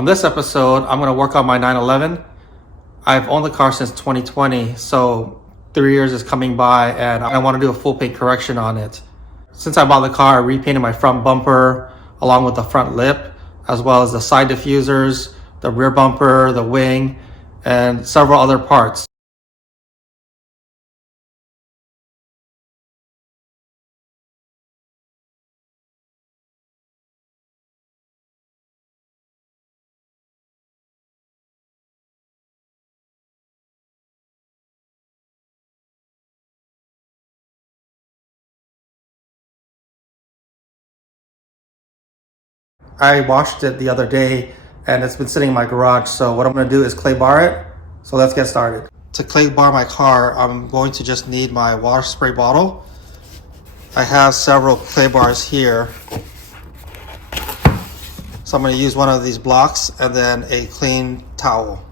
On this episode, I'm going to work on my 911. I've owned the car since 2020, so 3 years is coming by and I want to do a full paint correction on it. Since I bought the car, I repainted my front bumper along with the front lip, as well as the side diffusers, the rear bumper, the wing, and several other parts. I washed it the other day and it's been sitting in my garage, so what I'm going to do is clay bar it. So let's get started. To clay bar my car, I'm going to just need my water spray bottle. I have several clay bars here. So I'm going to use one of these blocks and then a clean towel.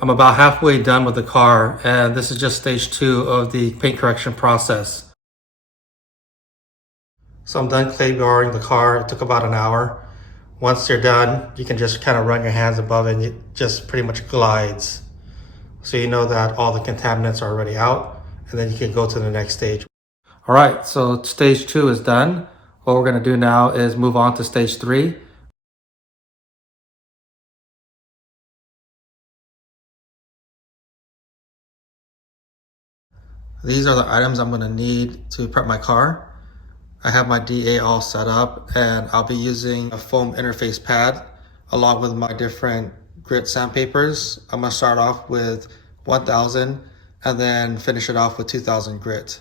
I'm about halfway done with the car, and this is just stage 2 of the paint correction process. So I'm done clay barring the car. It took about an hour. Once you're done, you can just kind of run your hands above it and it just pretty much glides. So you know that all the contaminants are already out, and then you can go to the next stage. All right, so stage 2 is done. What we're gonna do now is move on to stage 3. These are the items I'm going to need to prep my car. I have my DA all set up and I'll be using a foam interface pad along with my different grit sandpapers. I'm going to start off with 1000 and then finish it off with 2000 grit.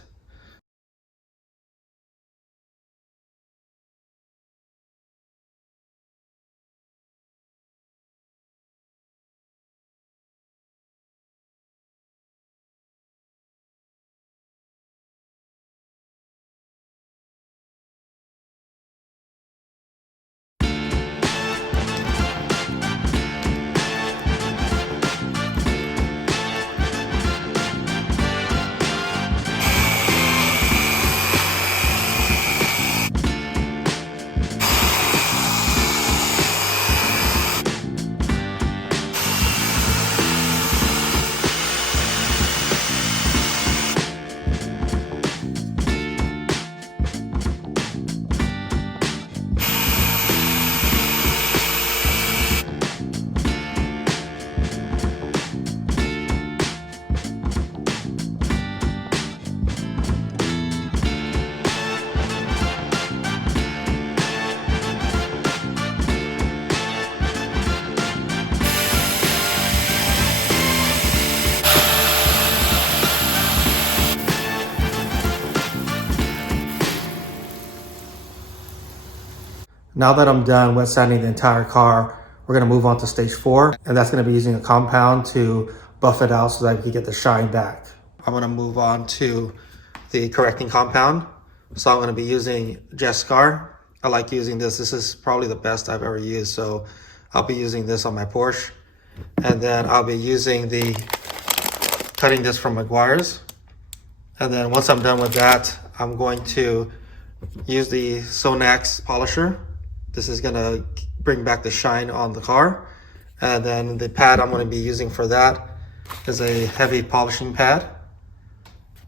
Now that I'm done wet sanding the entire car, we're going to move on to stage 4, and that's going to be using a compound to buff it out so that we can get the shine back. I'm going to move on to the correcting compound. So I'm going to be using Jescar. I like using this. This is probably the best I've ever used. So I'll be using this on my Porsche. And then I'll be using cutting this from Meguiar's. And then once I'm done with that, I'm going to use the Sonax polisher. This is gonna bring back the shine on the car. And then the pad I'm gonna be using for that is a heavy polishing pad.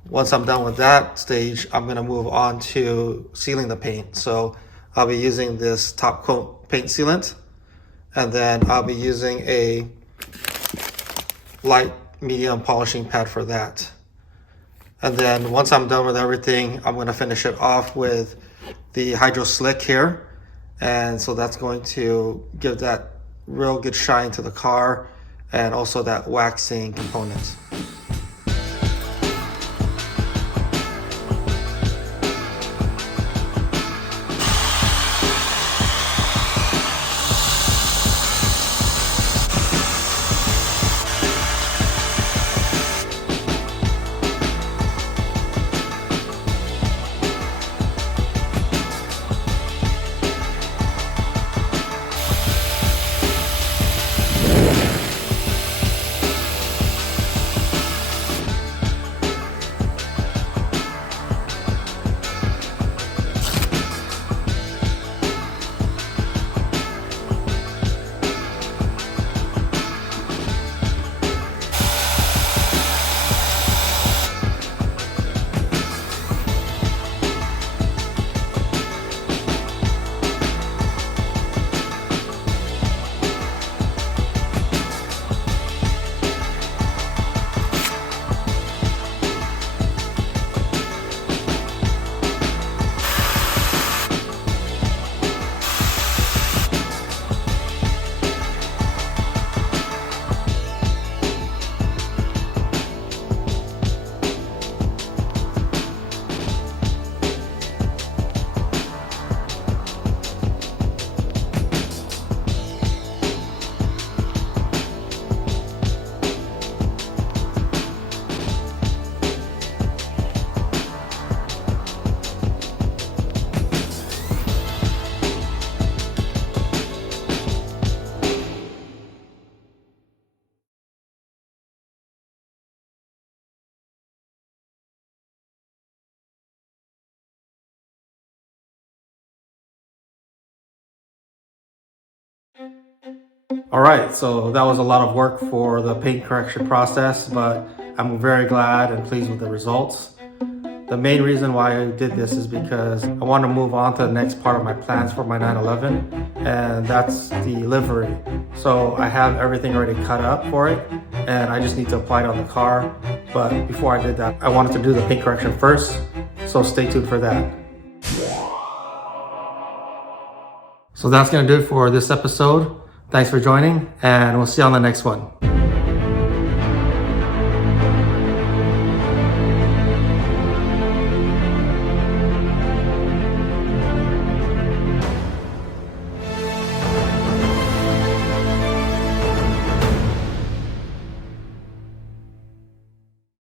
Once I'm done with that stage, I'm gonna move on to sealing the paint. So I'll be using this top coat paint sealant, and then I'll be using a light medium polishing pad for that. And then once I'm done with everything, I'm gonna finish it off with the Hydro Slick here. And so that's going to give that real good shine to the car and also that waxing component. All right, so that was a lot of work for the paint correction process, but I'm very glad and pleased with the results. The main reason why I did this is because I want to move on to the next part of my plans for my 911, and that's the livery. So I have everything already cut up for it, and I just need to apply it on the car. But before I did that, I wanted to do the paint correction first, so stay tuned for that. So that's going to do it for this episode. Thanks for joining, and we'll see you on the next one.